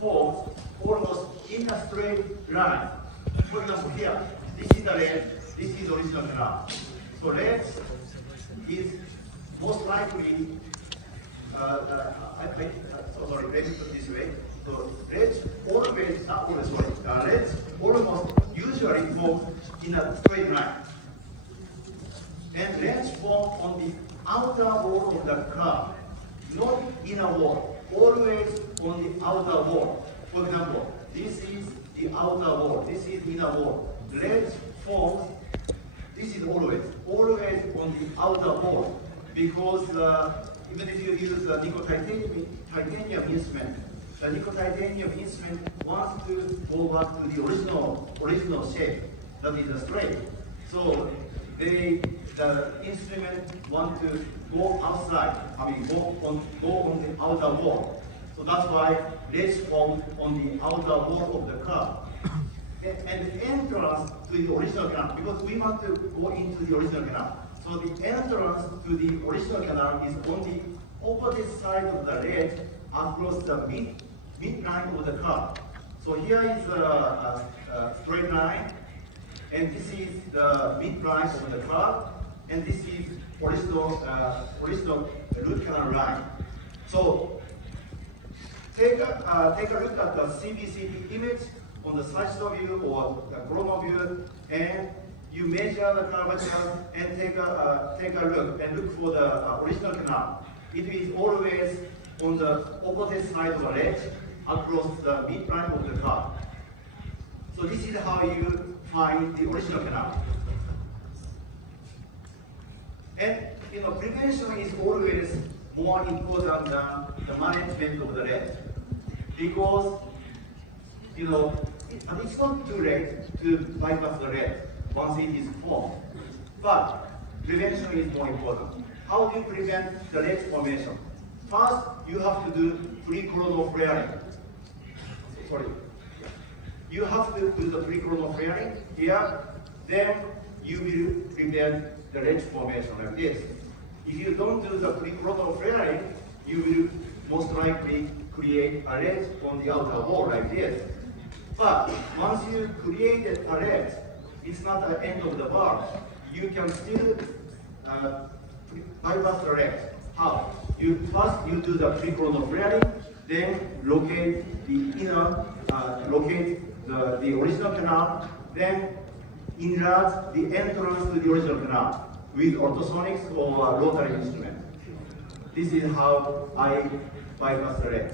forms almost in a straight line. For example, here, this is the red, this is the original canal. So red is most likely, sorry, let me put it this way. So red always, not always, sorry, red almost usually forms in a straight line. And reds form on the outer wall of the curve, not inner wall, always on the outer wall. For example, this is the outer wall, this is inner wall. Reds forms, this is always on the outer wall, because even if you use a nickel titanium instrument, the nickel titanium instrument wants to go back to the original shape, that is a straight. So the instrument want to go outside, go on the outer wall. So that's why reds form on the outer wall of the curve. And the entrance to the original canal, because we want to go into the original canal. So the entrance to the original canal is on the opposite side of the red across the midline of the curve. So here is a straight line, and this is the midline of the curve, and this is original root canal line. So take a look at the CBCT image on the side view or the chrono view, and you measure the curvature and take a look and look for the original canal. It is always on the opposite side of the ledge across the midline of the curve. So this is how you find the original canal. And prevention is always more important than the management of the ledge, because it's not too late to bypass the ledge once it is formed. But prevention is more important. How do you prevent the ledge formation? First, you have to do pre-chronal flaring. Sorry. You have to do the pre-chronal flaring here, then you will prevent the ledge formation like this. If you don't do the pre-chronal flaring, you will most likely create a ledge on the outer wall like this. But once you created a ledge, it's not the end of the bar. You can still bypass the ledge. How? First you do the pre-chronal flaring, then locate the inner, locate the original canal, then enlarge the entrance to the original canal with orthosonics or rotary instrument. This is how I bypass the ledge.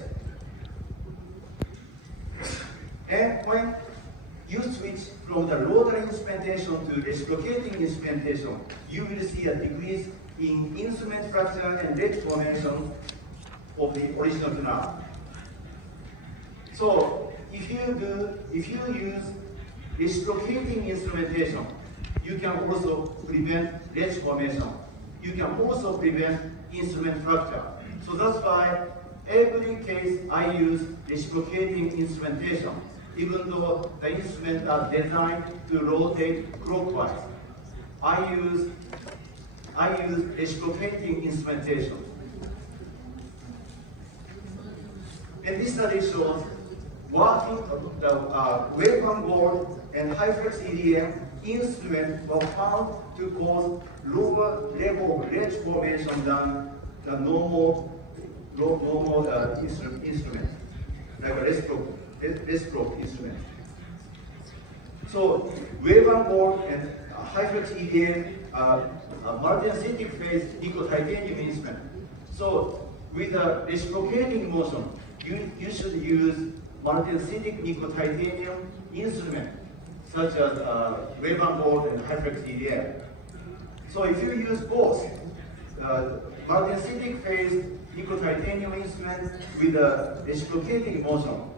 And when you switch from the rotary instrumentation to reciprocating instrumentation, you will see a decrease in instrument fracture and ledge formation of the original canal. So if you use reciprocating instrumentation, you can also prevent ledge formation. You can also prevent instrument fracture. So that's why every case I use reciprocating instrumentation, even though the instruments are designed to rotate clockwise. I use reciprocating instrumentation. And this study shows working the waveform board and high-flex EDM instruments were found to cause lower level of ledge formation than the normal instrument, like a reciprocal instrument. So waveform board and high-flex EDM multi-synthetic phase nickel titanium instrument. So with a reciprocating motion, you should use multi-synthetic nickel titanium instrument, such as waveform board and high-flex EDM. So if you use both multi-synthetic phase nickel titanium instrument with a reciprocating motion,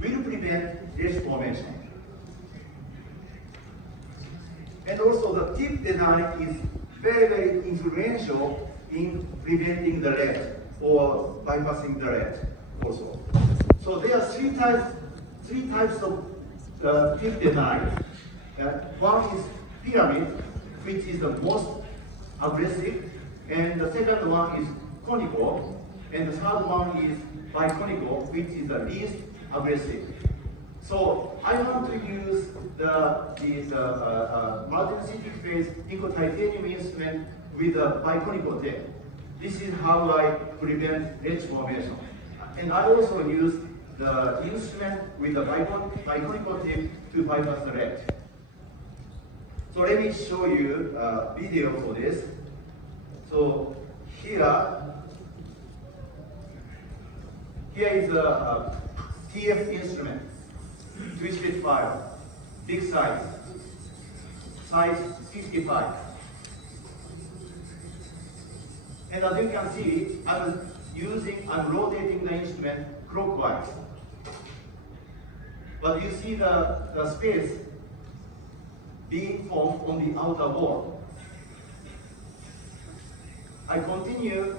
will prevent ledge formation. And also the tip design is very, very influential in preventing the ledge or bypassing the ledge also. So there are three types of tip design. One is pyramid, which is the most aggressive, and the second one is conical, and the third one is biconical, which is the least aggressive. So I want to use the multi-synthetic phase nickel titanium instrument with a biconical tip. This is how I prevent ledge formation. And I also use the instrument with the biconical tip to bypass the ledge. So let me show you a video for this. So here is a TF instrument, twisted file, big size 55. And as you can see, I'm rotating the instrument clockwise. But you see the space being formed on the outer wall. I continue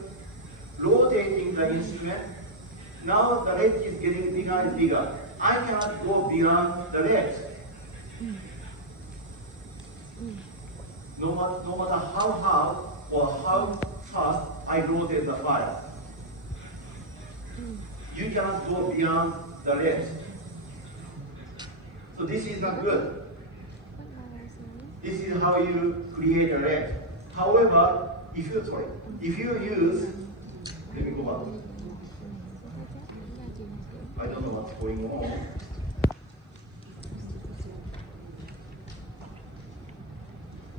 rotating the instrument. Now the ledge is getting bigger and bigger. I cannot go beyond the ledge. No matter how hard or how fast I rotate the file. You cannot go beyond the ledge. So this is not good. This is how you create a ledge. However, if you use, let me go back. I don't know what's going on.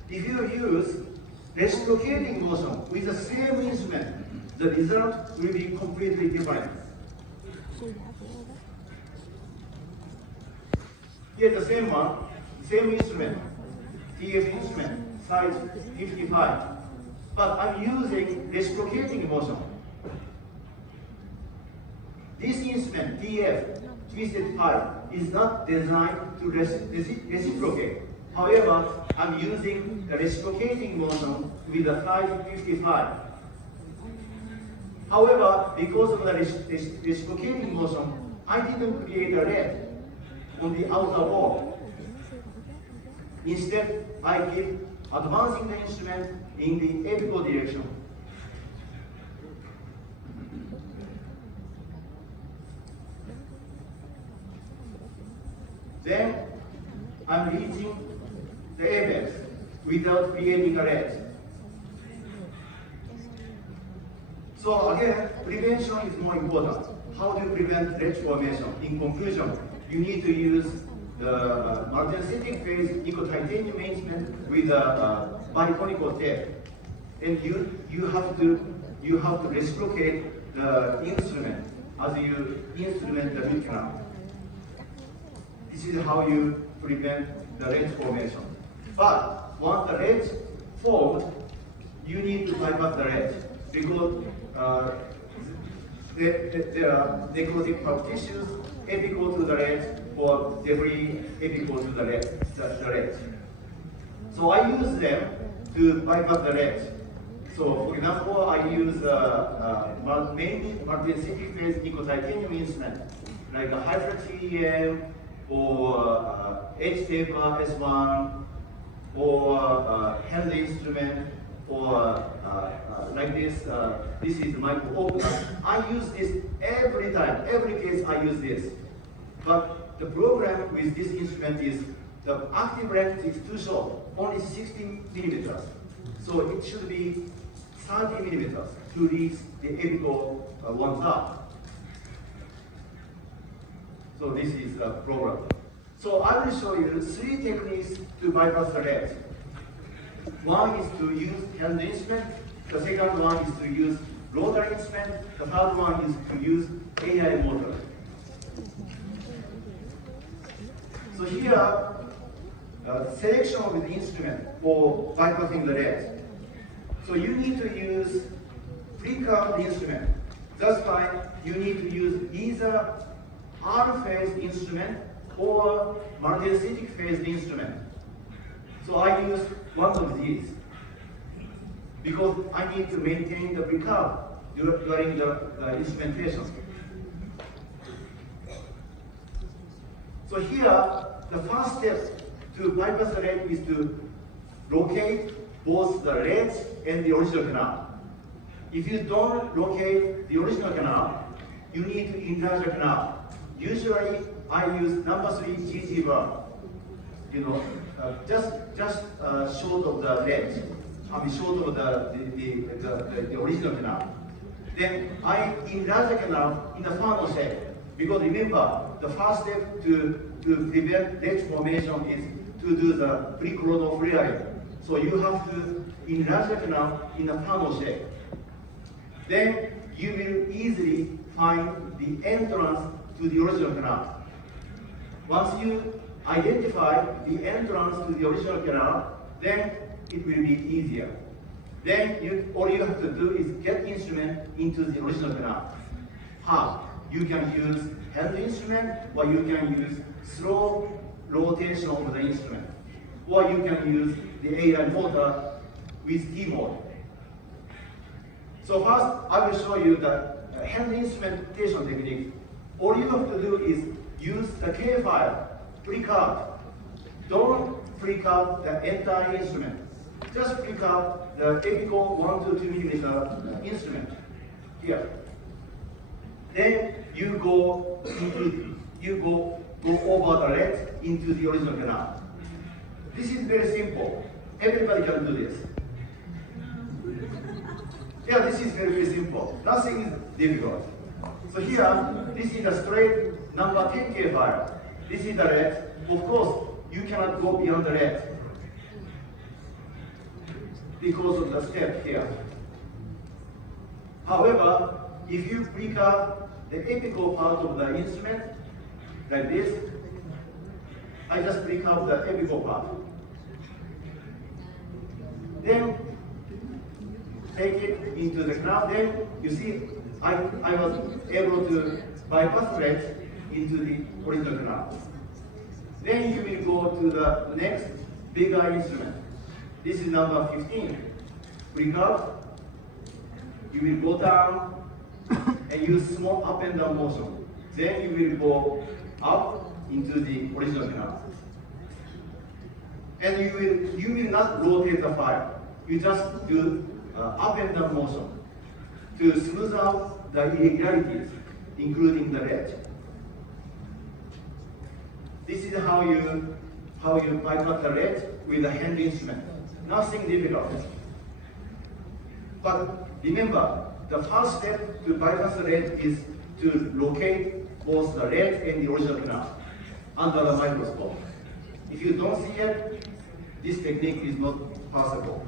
If you use reciprocating motion with the same instrument, the result will be completely different. Here the same one, same instrument, TF instrument, size 55. But I'm using reciprocating motion. This instrument, TF, twisted file, is not designed to reciprocate. However, I'm using the reciprocating motion with the size 55. However, because of the reciprocating motion, I didn't create a ledge on the outer wall. Instead, I keep advancing the instrument in the apical direction. Then I'm reaching the apex without creating a ledge. So again, prevention is more important. How to prevent ledge formation? In conclusion, you need to use the multi-synthetic phase nickel titanium instrument with a biconical tape. And you have to reciprocate the instrument as you instrument the root canal. This is how you prevent the ledge formation. But once the ledge formed, you need to bypass the ledge because there are necrotic pulp tissues apical to the ledge or debris apical to the ledge. So I use them to bypass the ledge. So for example, I use mainly multi-synthetic phase nickel titanium instrument like a Hyper TEM or H-taper S1 or hand instrument or like this. This is micro opener. I use this every time, every case I use this. But the problem with this instrument is the active length is too short, only 16 millimeters. So it should be 30 millimeters to reach the apical one-third. So this is the problem. So I will show you 3 techniques to bypass the ledge. One is to use hand instrument. The second one is to use rotary instrument. The third one is to use AI motor. So here, selection of the instrument for bypassing the ledge. So you need to use pre-curved instrument. That's why you need to use either R-phase instrument or multi-synthetic phase instrument. So I use one of these because I need to maintain the pre-curve during the instrumentation. So here, the first step to bypass the ledge is to locate both the ledge and the original canal. If you don't locate the original canal, you need to enlarge the canal. Usually, I use number 3 GG bar. You know, just short of the ledge. I mean, short of the original canal. Then I enlarge the canal in the funnel shape. Because remember, the first step to prevent ledge formation is to do the pre-chronal flaring. So you have to enlarge the canal in a funnel shape. Then you will easily find the entrance to the original canal. Once you identify the entrance to the original canal, then it will be easier. Then all you have to do is get instrument into the original canal. How? You can use hand instrument, or you can use slow rotation of the instrument, or you can use the AI motor with keyboard. So first, I will show you the hand instrumentation technique. All you have to do is use the K file, freak out. Don't freak out the entire instrument. Just freak out the typical 1 to 2 millimeter instrument here. Then you go over the ledge into the original canal. This is very simple. Everybody can do this. Yeah, this is very, very simple. Nothing is difficult. So here, this is a straight number 10K file. This is the ledge. Of course, you cannot go beyond the ledge because of the step here. However, if you break up the apical part of the instrument, like this, I just break up the apical part. Then take it into the canal. Then you see, I was able to bypass ledge into the original canal. Then you will go to the next bigger instrument. This is number 15. Break up. You will go down and use small up and down motion. Then you will go up into the original canal. And you will not rotate the file. You just do up and down motion to smooth out the irregularities, including the ledge. This is how you bypass the ledge with a hand instrument. Nothing difficult. But remember, the first step to bypass the ledge is to locate both the ledge and the original canal under the microscope. If you don't see it, this technique is not possible.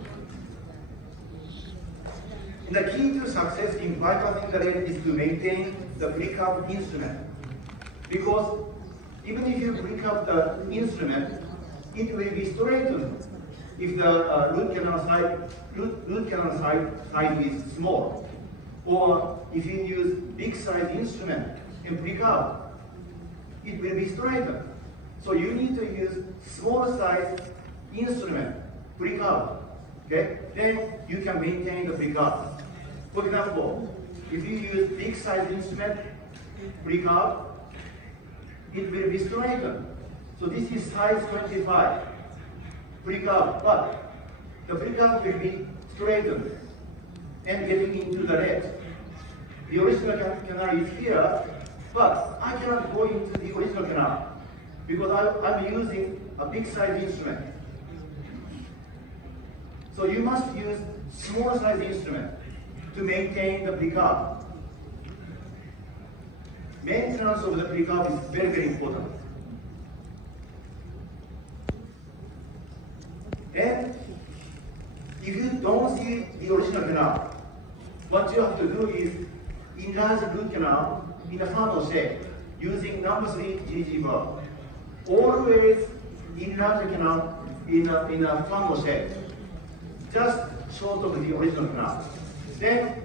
The key to success in bypassing the ledge is to maintain the break up instrument. Because even if you break up the instrument, it will be straightened if the root canal side is small. Or if you use big size instrument and break up, it will be straightened. So you need to use small size instrument, break up. Okay? Then you can maintain the break up. For example, if you use big size instrument, break up, it will be straightened. So this is size 25, break up, but the break up will be straightened and getting into the ledge. The original canal is here, but I cannot go into the original canal because I'm using a big size instrument. So you must use small size instrument to maintain the break-up. Maintenance of the break-up is very, very important. And if you don't see the original canal, what you have to do is enlarge the root canal in a funnel shape using number 3 GG bar. Always enlarge the canal in a funnel shape, just short of the original canal. Then,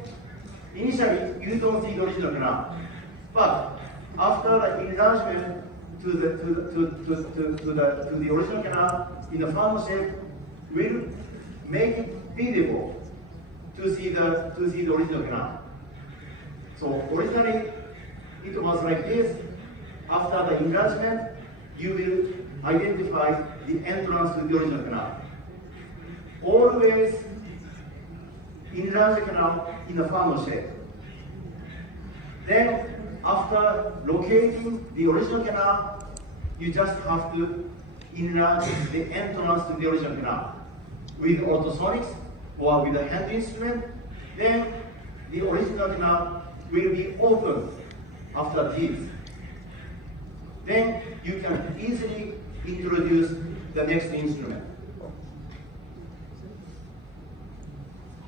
initially, you don't see the original canal, but after the enlargement to the original canal in the funnel shape, will make it visible to see the original canal. So originally, it was like this. After the enlargement, you will identify the entrance to the original canal. Always enlarge the canal in a funnel shape. Then after locating the original canal, you just have to enlarge the entrance to the original canal with ultrasonics or with a hand instrument. Then the original canal will be opened after this. Then you can easily introduce the next instrument.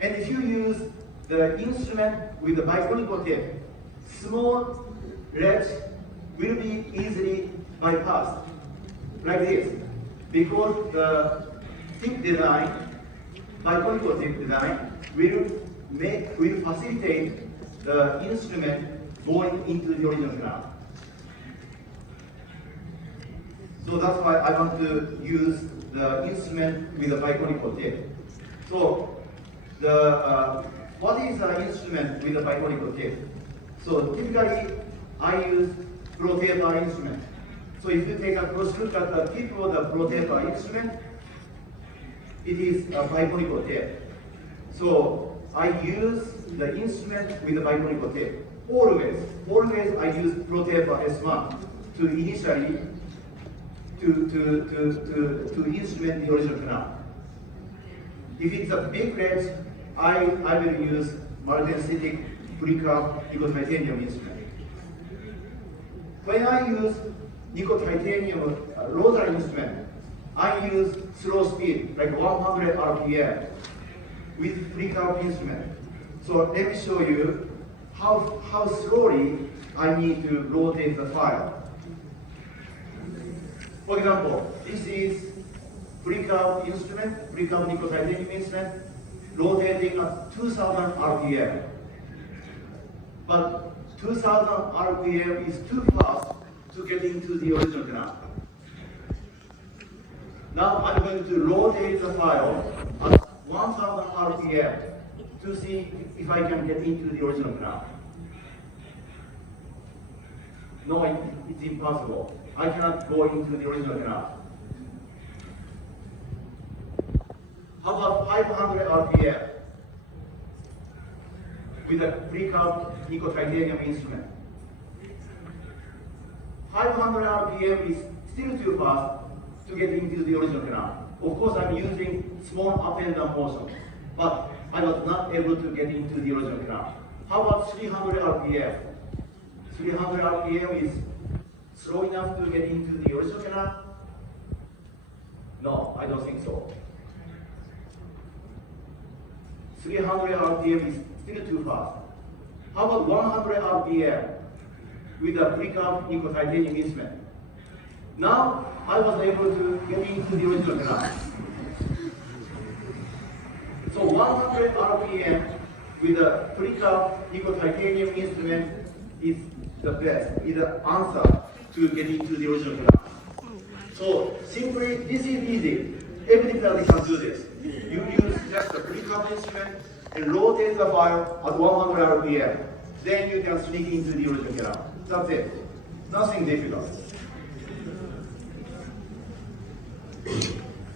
And if you use the instrument with the biconical tape, small ledge will be easily bypassed, like this, because the tip design, biconical tip design, will facilitate the instrument going into the original canal. So that's why I want to use the instrument with the biconical tape. So what is the instrument with the biconical tape? So typically I use flow taper instrument. So if you take a close look at the tip of the flow taper instrument, it is a biconical tape. So I use the instrument with the biconical tape. Always I use flow taper S1 to initially to instrument the original canal. If it's a big ledge, I will use multi-synthetic pre-curved nickel titanium instrument. When I use nickel titanium rotary instrument, I use slow speed, like 100 RPM with pre-curved instrument. So let me show you how slowly I need to rotate the file. For example, this is pre-curved instrument, pre-curved nickel titanium instrument, rotating at 2000 RPM. But 2000 RPM is too fast to get into the original canal. Now I'm going to rotate the file at 1000 RPM to see if I can get into the original canal. No, it's impossible. I cannot go into the original canal. How about 500 RPM with a pre-curved nickel titanium instrument? 500 RPM is still too fast to get into the original canal. Of course, I'm using small up and down motion, but I was not able to get into the original canal. How about 300 RPM? 300 RPM is slow enough to get into the original canal? No, I don't think so. 300 RPM is still too fast. How about 100 RPM with a pre-curved nickel titanium instrument? Now I was able to get into the original canal. So 100 RPM with a pre-curved nickel titanium instrument is the best, is the answer to get into the original canal. So simply, this is easy. Everybody can do this. You use just a pre-curved instrument and rotate the file at 100 RPM. Then you can sneak into the original canal. That's it. Nothing difficult.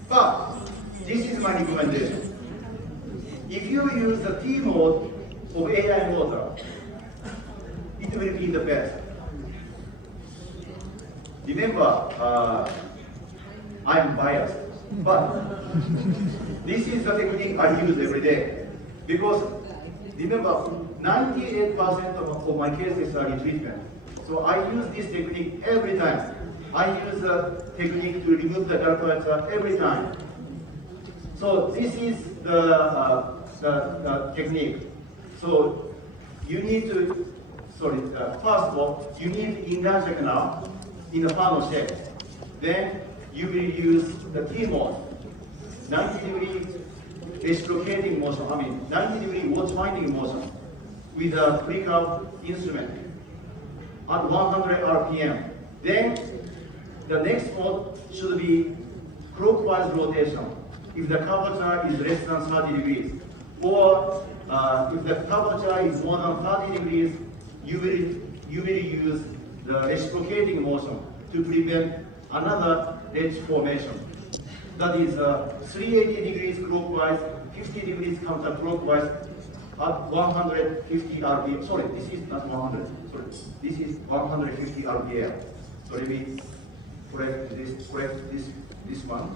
But this is my recommendation. If you use the T mode of AI motor, it will be the best. Remember, I'm biased, but this is the technique I use every day. Because remember, 98% of my cases are in treatment. So I use this technique every time. I use the technique to remove the curvature every time. So this is the technique. So you need to, first of all, you need to enlarge the canal in a funnel shape. Then you will use the T mode, 90-degree reciprocating motion, 90-degree watch winding motion with a pre-curved instrument at 100 RPM. Then the next mode should be clockwise rotation if the curvature is less than 30 degrees. Or if the curvature is more than 30 degrees, you will use the reciprocating motion to prevent another edge formation. That is 380 degrees clockwise, 50 degrees counterclockwise, at 150 RPM. Sorry, this is not 100. Sorry, this is 150 RPM. So let me correct this one.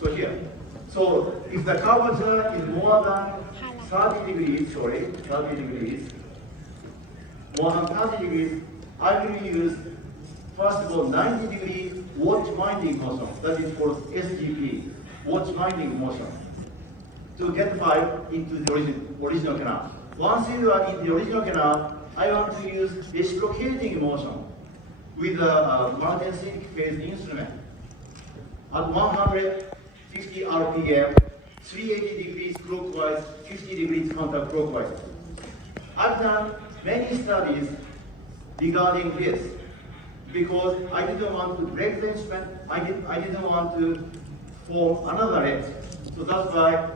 So here. So if the curvature is more than 30 degrees, more than 30 degrees, I will use, first of all, 90-degree watch winding motion. That is called SGP, watch winding motion, to get pipe into the original canal. Once you are in the original canal, I want to use reciprocating motion with a multi-sync phase instrument at 150 RPM, 380 degrees clockwise, 50 degrees counterclockwise. I've done many studies regarding this because I didn't want to break the instrument. I didn't want to form another edge. So that's why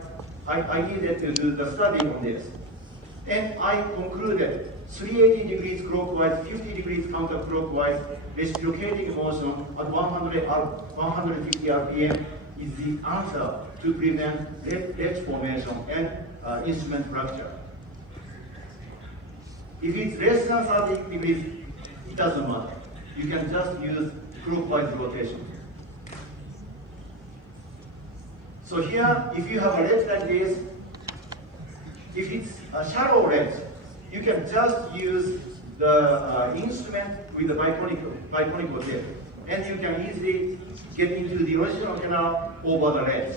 I needed to do the study on this. And I concluded 380 degrees clockwise, 50 degrees counterclockwise, reciprocating motion at 150 RPM is the answer to prevent edge formation and instrument fracture. If it's less than 30 degrees, it doesn't matter. You can just use clockwise rotation. So here, if you have a ledge like this, if it's a shallow ledge, you can just use the instrument with the biconical tip, and you can easily get into the original canal over the ledge.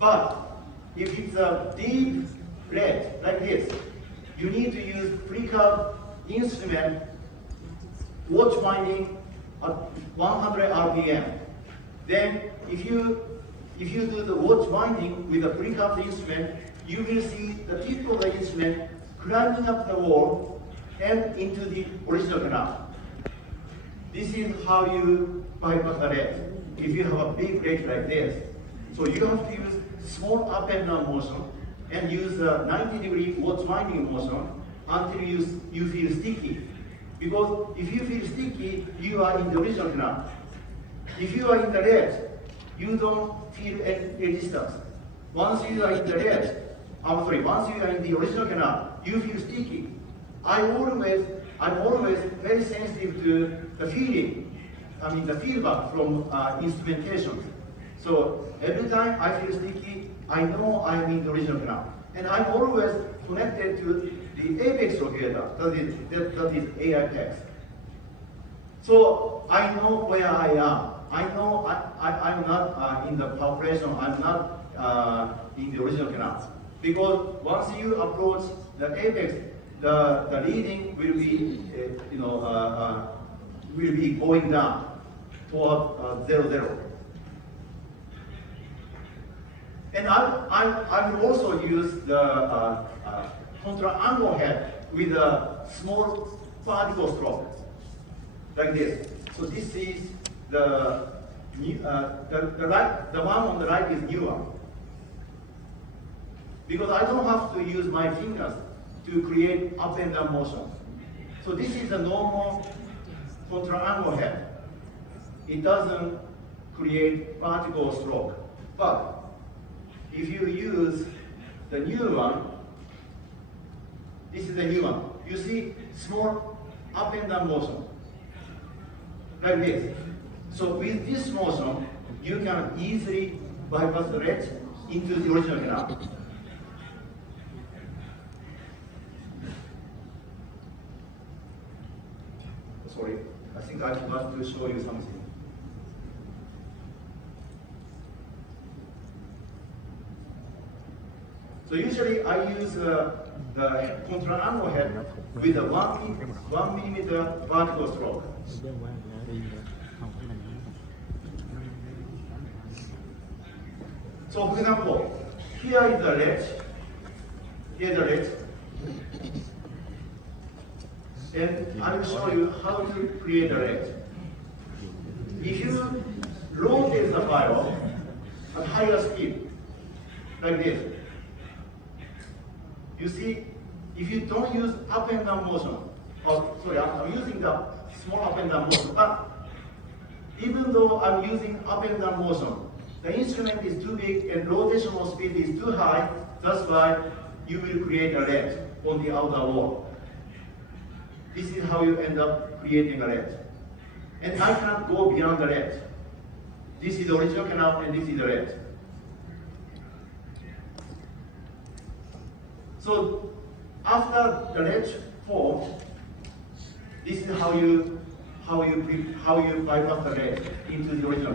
But if it's a deep ledge like this, you need to use pre-curved instrument, watch winding at 100 RPM. Then if you do the watch winding with a pre-curved instrument, you will see the tip of the instrument climbing up the wall and into the original canal. This is how you bypass the ledge. If you have a big ledge like this, so you have to use small up and down motion and use a 90-degree watch winding motion until you feel sticky. Because if you feel sticky, you are in the original canal. If you are in the ledge, you don't feel any resistance. Once you are in the ledge, once you are in the original canal, you feel sticky. I'm always very sensitive to the feeling, the feedback from instrumentation. So every time I feel sticky, I know I'm in the original canal. And I'm always connected to the apex locator, that is AIPEX. So I know where I am. I know I'm not in the perforation, I'm not in the original canal. Because once you approach the apex, the reading will be going down toward 0, 0. And I will also use the contra-angle head with a small particle stroke, like this. So this is the one on the right is newer. Because I don't have to use my fingers to create up and down motion. So this is a normal contra-angle head. It doesn't create particle stroke. But if you use the new one, this is the new one. You see small up and down motion, like this. So with this motion, you can easily bypass the ledge into the original canal. Sorry, I think I forgot to show you something. So usually I use the contra-angle head with a 1 millimeter vertical stroke. So for example, here is the ledge, and I will show you how to create a ledge. If you rotate the file at higher speed, like this, you see, if you don't use up and down motion, I'm using the small up and down motion, but Even though I'm using up and down motion, the instrument is too big and rotational speed is too high. That's why you will create a ledge on the outer wall. This is how you end up creating a ledge. And I can't go beyond the ledge. This is the original canal and this is the ledge. So after the ledge forms, this is how you bypass the ledge into the original